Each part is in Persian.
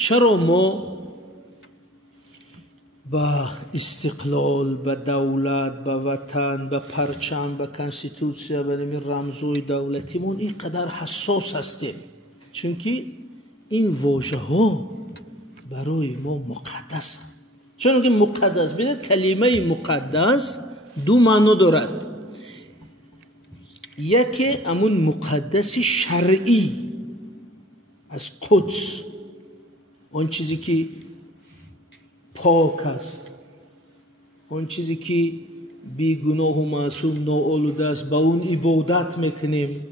چرا ما با استقلال، با دولت، با وطن، با پرچم، با کنستیتوسیا، با رمزوی دولتیمون اینقدر حساس هستیم؟ چون که این واژه ها برای ما مقدس هست. چون که مقدس، ببینید کلمه مقدس دو معنی دارد. یکی همون مقدس شرعی از قدس، اون چیزی که پاک است، اون چیزی که بیگناه و معصوم ناآلوده است، با اون عبادت میکنیم.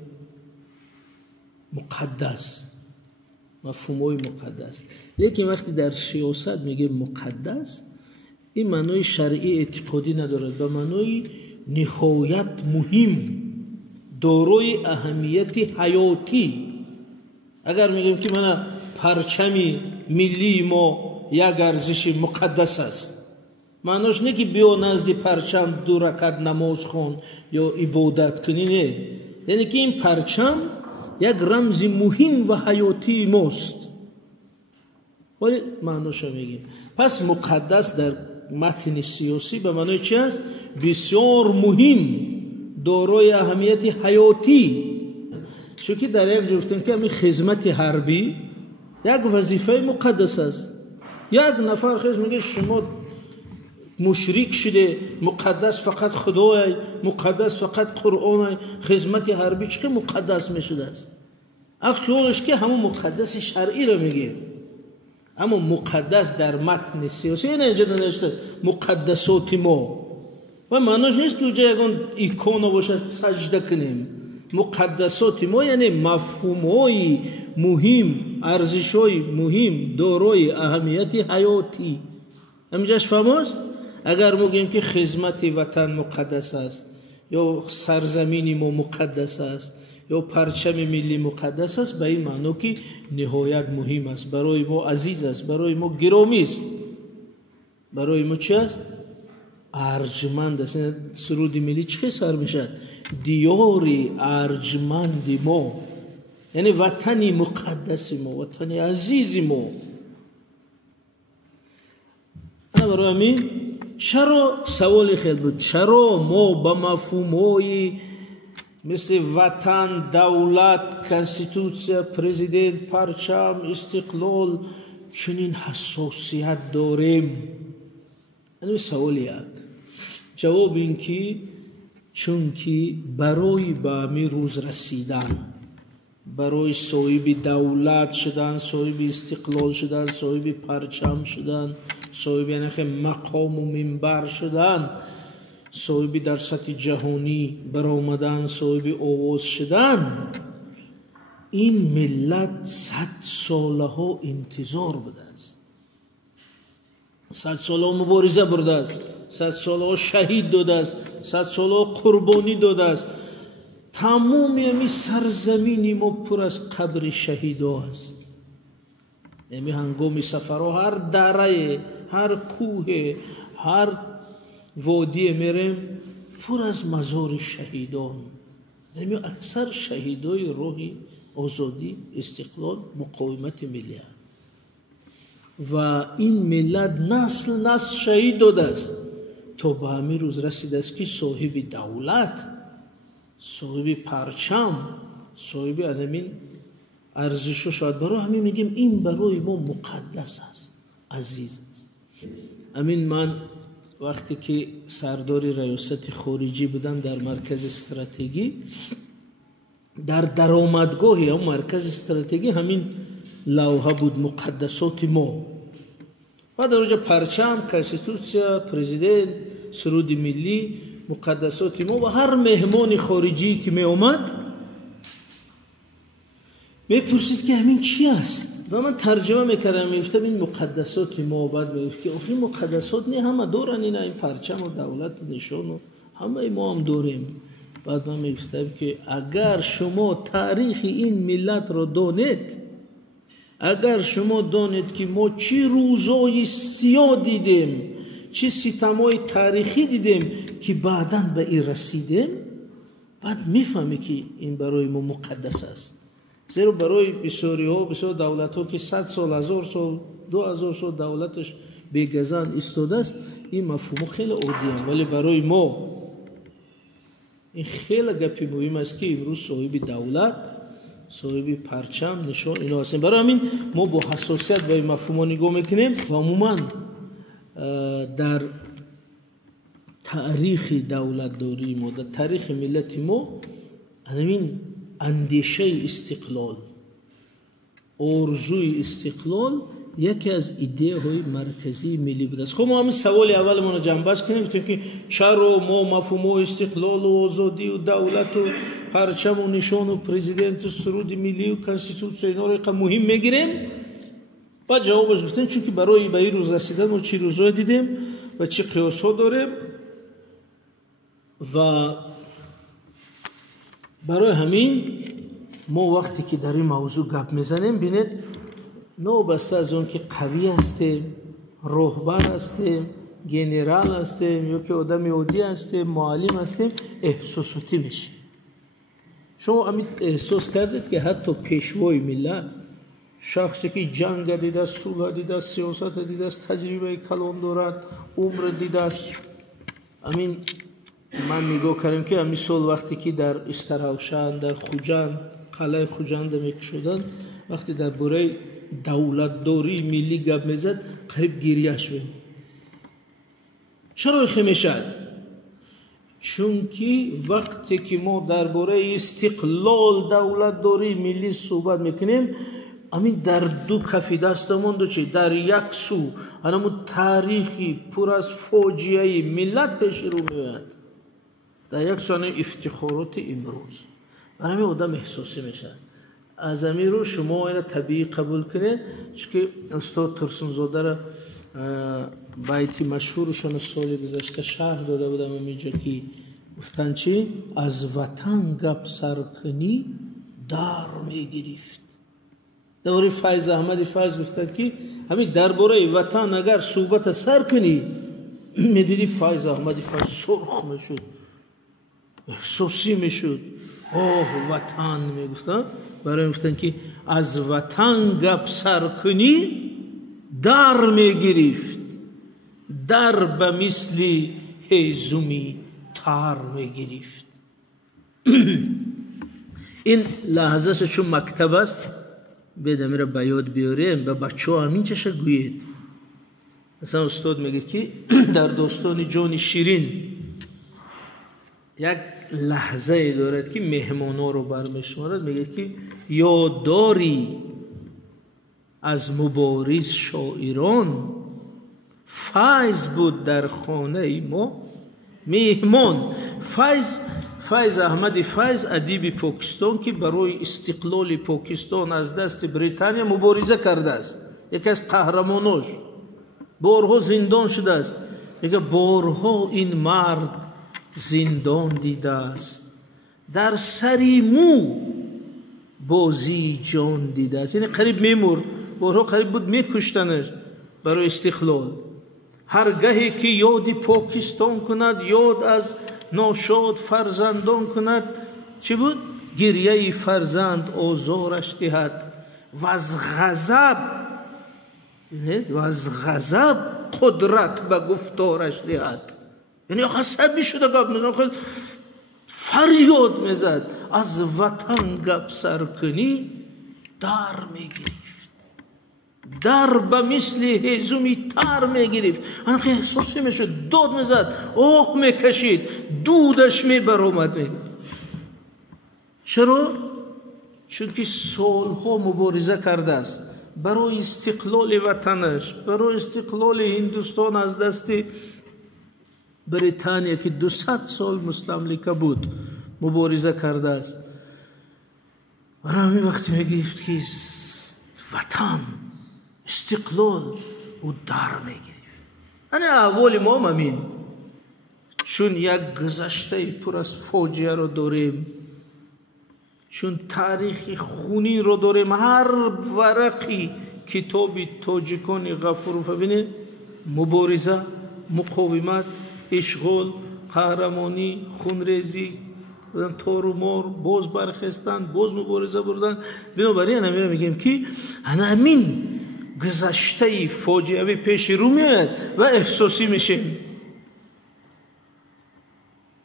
مقدس، مفهومای مقدس. لیکن وقتی در سیاست میگه مقدس، این معنای شرعی اعتقادی ندارد، به معنای نهایت مهم، دارای اهمیت حیاتی. اگر میگیم که من پرچمی ملی ما یک ارزش مقدس است، معناش نه که بیا نزد پرچم 2 رکعت نماز خون یا عبادت کنی، نه. یعنی که این پرچم یک رمز مهم و حیاتی ماست، ولی معناش میگیم. پس مقدس در متن سیاسی به معنای چی است؟ بسیار مهم، دارای اهمیت حیاتی. چون که در یک جفتن که همین خدمت حربی یک وظیفه مقدس است. یک نفر خیلی میگه شما مشرک شده، مقدس فقط خدای، مقدس فقط قرآن، خدمت حربی چه مقدس میشده است؟ اخشونش که همون مقدس شرعی رو میگه. اما مقدس در متن سیاسی نه، اینجا نوشته است مقدسات ما، و معناش نیست که اونجا یکان ایکونا باشد سجده کنیم. مقدسات ما یعنی مفهوم‌های مهم، ارزش‌های مهم، دارای اهمیت حیاتی. همینجاش فهموست؟ اگر میگیم که خدمت وطن مقدس است، یا سرزمین ما مقدس است، یا پرچم ملی مقدس است، به این معنی که نهایت مهم است، برای ما عزیز است، برای ما گرامی است، برای ما چی است؟ ارجمند است. سرود ملی چه سر میشد؟ دیاری ارجمند ما، یعنی وطنی مقدس ما، وطنی عزیز ما. انا برای همین چرا سوال خیلی بود، چرا ما با مفهوم‌های مثل وطن، دولت، کنستیتوسیا، پرزیدنت، پرچم، استقلال چنین حساسیت داریم؟ این سوال یک. جواب این که چون که برای به همین روز رسیدن، برای صاحب دولت شدن، صاحب استقلال شدن، صاحب پرچم شدن، صاحب یعنی مقام و منبر شدن، صاحب در سطح جهانی برآمدن، صاحب آواز شدن، این ملت 100 ساله ها انتظار بوده است، 100 ساله ها مبارزه برده است، 100 ساله ها شهید داده است، 100 ساله ها قربانی داده است. تمام همی سرزمینی ما پر از قبر شهیدا است. همی هنگام سفرها هر دره، هر کوه، هر وادی میریم پر از مزار شهیدان. یعنی اکثر شهیدای روحی آزادی، استقلال، مقاومت ملی. و این ملت نسل شهید داده است تا به همین روز رسیده است که صاحب دولت، صاحب پرچم، صاحب همین ارزشو شاید. برای همین میگیم این برای ما مقدس است، عزیز است. همین من وقتی که سردار ریاست خارجی بودم در مرکز استراتژی، در درآمدگاهی هم مرکز استراتژی همین لوحه بود، مقدسات ما. و در اونجا پرچم، کنستیتوسیا، پرزیدنت، سرود ملی، مقدسات ما. و هر مهمان خارجی که می اومد می پرسید که همین چی است؟ و من ترجمه میکردم، میگفتم این مقدسات ما. بعد میگفت که آخه مقدسات نه همه دارن، این پرچم و دولت و نشان و همه ما هم داریم. بعد من میگفتم که اگر شما تاریخ این ملت را دانید، اگر شما دانید که ما چی روزای سیاه دیدیم، چی ستمای تاریخی دیدیم که بعداً به این رسیدیم، بعد میفهمی که این برای ما مقدس است. زیرا برای بسیار دولت ها که 100 سال 1000 سال 2000 سال دولتش بیگزن ایستاده است، این مفهوم خیلی عادی است، ولی برای ما این خیلی گپی مهم است که امروز صاحب دولت، صاحب پرچم، نشان اینا هستیم. برای همین ما با حساسیت به این مفهوم نگاه میکنیم و عموما در تاریخ دولت داری ما، در تاریخ ملت ما، همین اندیشه استقلال، آرزوی استقلال یکی از ایده های مرکزی ملی بوده است. خب ما همین سوال اول ما رو جنبش کنیم که چرا ما مفهوم استقلال و آزادی و دولت و پرچم و نشان و پرزیدنت و سرود ملی و کانستیتوسیون اینا رو اینقدر مهم میگیریم؟ بعد جوابش گفتیم چون که برای به این روز رسیدن ما چی روزها دیدیم و چی قیاس ها داریم و برای همین ما وقتی که در این موضوع گپ میزنیم بینید نوبسته از اون که قوی هستیم، رهبر هستیم، گنرال هستیم یا که آدم عادی هستیم، معلم هستیم، احساساتی میشیم. شما همین احساس کردید که حتی پیشوای ملت، شخصی که جنگ دیده است، صلح دیده است، سیاست دیده است، تجربه کلان دارد، عمر دیده است. همین من نگاه کردم که همین سال وقتی که در استراوشن، در خوجند، قلعه خوجند میکشودن، وقتی در باره دولت داری ملی گپ میزد قریب گریهش بود. چرا خیلی میشد؟ چون که وقتی که ما درباره استقلال دولت داری ملی صحبت میکنیم، همین در دو کف دستمون دو چی در یک سو همون تاریخی پر از فاجعه ملت پیش رو میاد، در یک سو افتخارات امروز. برای همین آدم احساسی میشه. از همین رو شما اینو طبیعی قبول کنید که استاد ترسونزاده را بیتی مشهورشون سال گذشته شرح داده بودم اینجا که گفتن چی؟ از وطن گپ سرکنی در میگرفت. دوری فیض احمدی فیض گفتن که همین درباره وطن اگر صحبت سر کنی میدیدی فیض احمدی فیض سرخ میشد، احساسی میشد. اوه وطن میگفتن، برای گفتن که از وطن گپ سر کنی در میگرفت، در به مثل هیزومی تر میگرفت. این لحظه چون مکتب است بیدم را به یاد بیاریم به بچه ها همین چشه گوید. مثلا استاد میگه که در داستان جان شیرین یک لحظه دارد که مهمانا رو برمیشمارد، میگه که یادداری از مبارز شاعران فیض بود در خانه ما مهمان. فیض احمد فیض ادیب پاکستان که برای استقلال پاکستان از دست بریتانیا مبارزه کرده است، یکی از قهرماناش، بارها زندان شده است. میگه بارها این مرد زندان دیده است، در سری مو بازی جان دیده است. یعنی قریب میمرد، بارها قریب بود میکشتنش برای استقلال. هرگاهی که یاد پاکستان کند، یاد از ناشاد فرزندان کند، چی بود؟ گریه فرزند آزارش دهد و از غضب قدرت به گفتارش دهد. یعنی عصبی شده گپ میزد، فریاد میزد از وطن گپ سر کنی در میگرفت، در به مثل هیزومی تر میگرفت. انقدر احساسی میشد، داد میزد، آه میکشید، دودش میبرآمد. چرا؟ چون که سالها مبارزه کرده است برای استقلال وطنش، برای استقلال هندوستان از دست بریتانیا که 200 سال مستملکه بود مبارزه کرده است. و همین وقتی میگفت که وطن استقلال او در میگرفت. یعنی احوال ما همین، چون یک گذشته پر از فاجعه رو داریم، چون تاریخ خونی رو داریم، هر ورقی کتاب تاجیکان غفور ببینید مبارزه، مقاومت، اشغال، قهرمانی، خونریزی، بودن تار و مار، باز برخستن، باز مبارزه بردن. بنابراین همین میگیم که همین گذشته فاجعه پیش رو میاد و احساسی میشیم.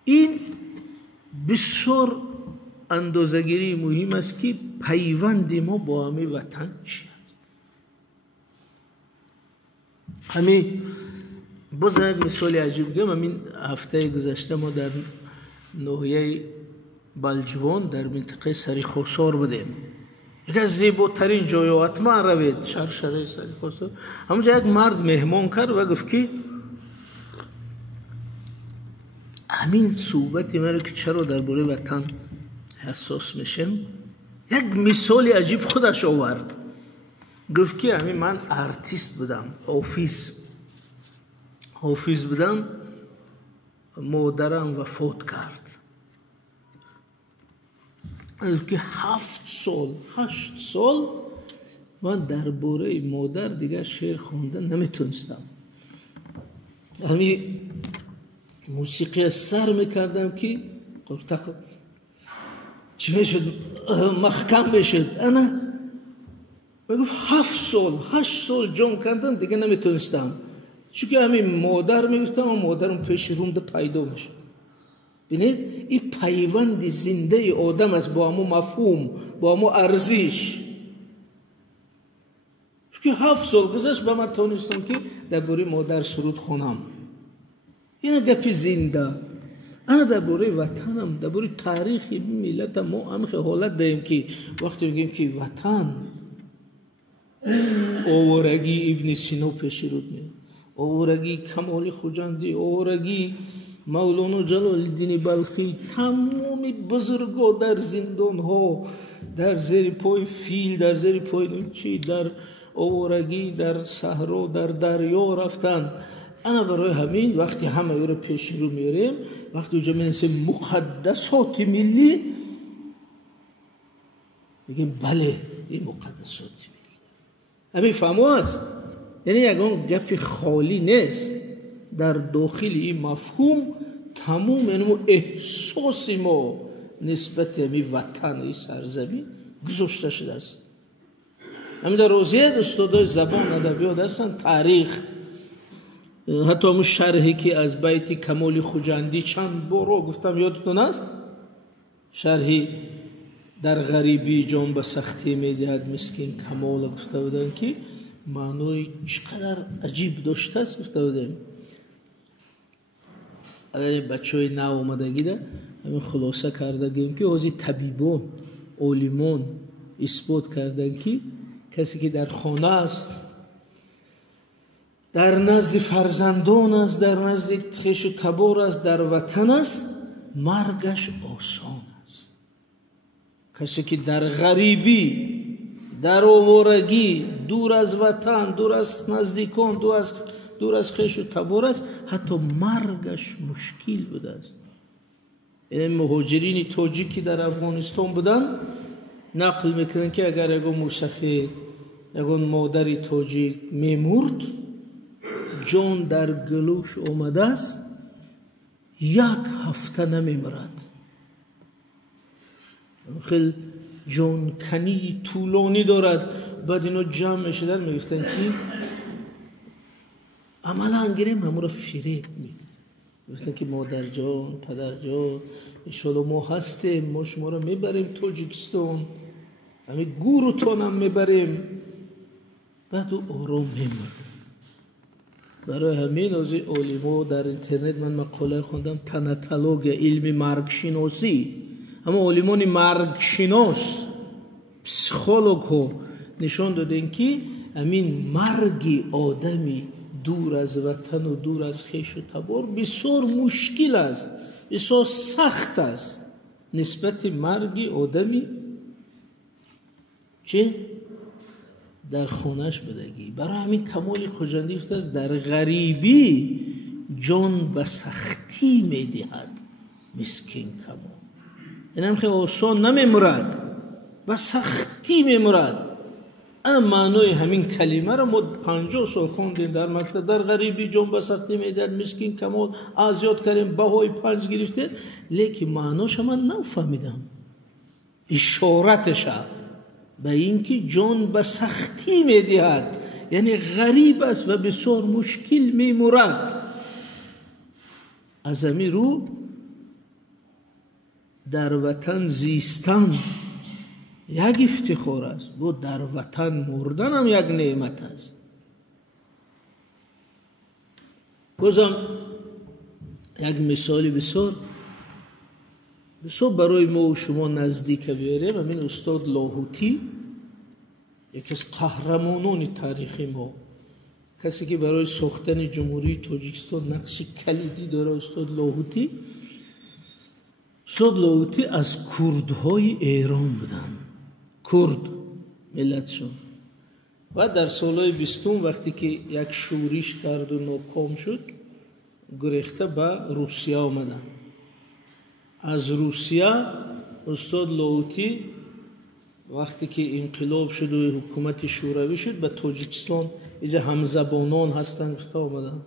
این بسیار اندازه‌گیری مهم است که پیوند ما با همین وطن چی است. همین باز یک مثال عجیب بگم. همین هفته گذشته ما در ناحیه بلجوان در منطقه سریخوسار بودیم. یکی از زیباترین جاها، حتما روید شهر سریخوسار. همونجا یک مرد مهمان کرد و گفت که همین صحبتی مرا که چرا درباره وطن حساس میشم، یک مثال عجیب خودش آورد. گفت که همین من ارتیست بودم، حافظ بودم، مادرم وفات کرد. گفت که 8 سال من درباره مادر دیگر شعر خواندن نمیتونستم. همین موسیقی سر میکردم که قرطق چی میشد، محکم بشد. انا بگفت 8 سال جمع کردم دیگه نمیتونستم، چون که همین مادر میگفتم و مادرم پیش روم پیدا میشه. ببینید این پیوند زنده آدم است با همون مفهوم، با همون ارزش. چون که 7 سال گذشت به من تونستم که درباره مادر سرود خونم. این گپ زنده. انا درباره وطنم، درباره تاریخ ملت ما هم حالت داریم که وقتی میگیم که وطن، آوارگی ابن سینا پیش رود میاد، آوارگی کمال خوجندی، آوارگی مولانا جلال الدین بلخی، تمامی بزرگا در زندان ها، در زیر پای فیل، در زیر پای چی، در آوارگی، در صحرا، در دریا رفتن. انا برای همین وقتی همه رو پیش رو میاریم، وقتی اونجا می‌نویسیم مقدسات ملی، میگیم بله این مقدسات ملی. همین فهمو است. یعنی یکان گپ خالی نیست. در داخل این مفهوم تمام اینمو احساس ما نسبت همین وطن، این سرزمین گذاشته شده است. همین در روزیه استادای زبان ادبیات هستن، تاریخ، حتی همون شرحی که از بیت کمال خوجندی چند بارو گفتم یادتون است، شرحی در غریبی جان به سختی میدهد مسکین کمال گفته بودن که معنای چقدر عجیب داشته است. گفته بودیم اگر بچه های نو آمدگی ده همین خلاصه کردگیم که حاضی طبیبان عالمان اثبات کردن که کسی که در خانه است، در نزد فرزندان است، در نزد خویش و تبار است، در وطن است، مرگش آسان است. کسی که در غریبی، در آوارگی، دور از وطن، دور از نزدیکان، دور از خویش و تبار است، حتی مرگش مشکل بوده است. این مهاجرین تاجیکی در افغانستان بودن نقل میکنن که اگر یکان مسافر، یکان مادری تاجیک میمرد، جان در گلوش آمده است، 1 هفته نمیمرد. خیلی جان کنی طولانی دارد. بعد اینو جمع میشدن میگفتن که عملا گیریم همون رو فریب میگن. میگفتن که مادر جان، پدر جان، انشالله ما هستیم، ما شما رو میبریم تاجیکستان، همین گورتون هم میبریم. بعد او آرام میمرد. برای همین از علما در اینترنت من مقاله خوندم، تنتولوژی، علم مرگ شناسی، اما علمان مرگ شناس، پسیخولوگ ها نشان دادن که همین مرگ آدمی دور از وطن و دور از خویش و تبار بسیار مشکل است، بسیار سخت است نسبت مرگ آدمی چه در خانهش بدگی. برای همین کمال خوجندی گفته است در غریبی جان به سختی میدهد مسکین کمال. این هم خیلی آسان نمیمرد، به سختی میمرد. انا معنای همین کلمه را ما 50 سال خوندیم در مکتب. در غریبی جنب به سختی میدن، مسکین کمال اذیت کردیم، بهای 5 گرفتیم، لیکن معناش من نفهمیدم. اشارتش به اینکه جان به سختی میدهد، یعنی غریب است و بسیار مشکل میمورد. از همین رو در وطن زیستن یک افتخار است، و در وطن مردن هم یک نعمت است. بازم یک مثالی بسیار برای ما و شما نزدیک بیاریم. همین استاد لاهوتی، یکی از قهرمانان تاریخی ما، کسی که برای ساختن جمهوری تاجیکستان نقش کلیدی داره. استاد لاهوتی از کردهای ایران بودن، کرد ملتشون، و در سالهای 20 وقتی که یک شورش کرد و ناکام شد، گریخته به روسیه آمدن. از روسیه استاد لاهوتی وقتی که انقلاب شد و حکومت شوروی شد، به تاجیکستان، اینجا همزبانان هستن، گفته آمدن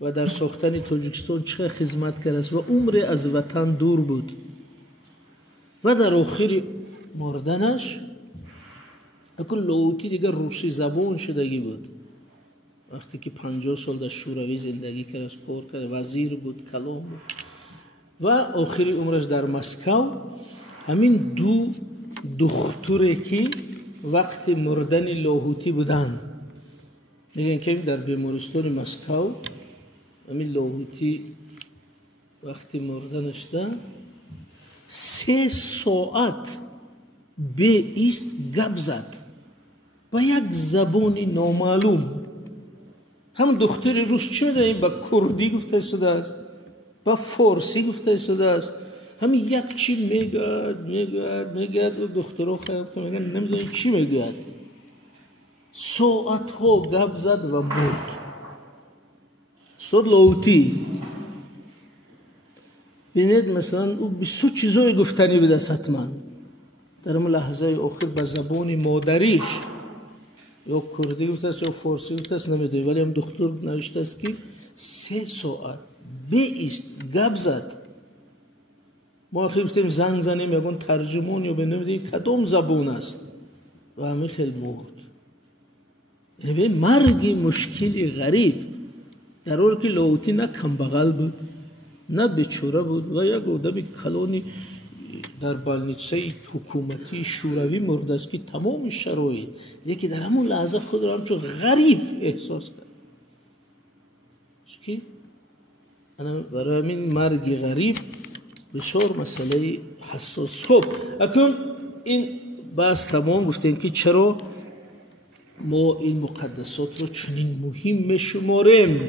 و در ساختن تاجیکستان چه خدمت کرد و عمر از وطن دور بود. و در آخر مردنش اکل لاهوتی دیگر روسی زبان شدگی بود. وقتی که 50 سال در شوروی زندگی کرد، کار کرد، وزیر بود، کلام بود، و آخری عمرش در مسکو. همین دو دختری که وقت مردن لاهوتی بودن، میگن که در بیمارستان مسکو همین لاهوتی وقتی مردنش ده 3 ساعت به ایست گپ زد با یک زبانی نامعلوم. هم دختر روس چه میدونی؟ با کردی گفته شده است، با فارسی گفته شده است. همین یک چی میگد و دخترها خیلی میگن نمیدونی چی میگد. ساعت ها گپ زد و مرد. استاد لاهوتی بینید مثلا او 20 چیزای گفتنی به دست حتما در اون لحظه آخر به زبان مادریش، یا کردی گفته است یا فارسی گفته است نمیدونی، ولی هم دکتر نوشته است که 3 ساعت به ایست گپ زد. ما آخر گفتیم زنگ زنیم یکون ترجمان یا به نمیدونی کدام زبان است، و همین خیلی مرد. یعنی به مرگی مشکلی غریب، در حالی که لاهوتی نه کمبغل بود نه بیچاره بود و یک آدم کلانی در بالنیچه حکومتی شوروی مرده است که تمام شرایط یکی در همون لحظه خود را همچون غریب احساس کرد. که برای همین مرگ غریب بسیار مسئله حساس. خب اکنون این بحث تمام گفتیم که چرا ما این مقدسات رو چنین مهم میشماریم.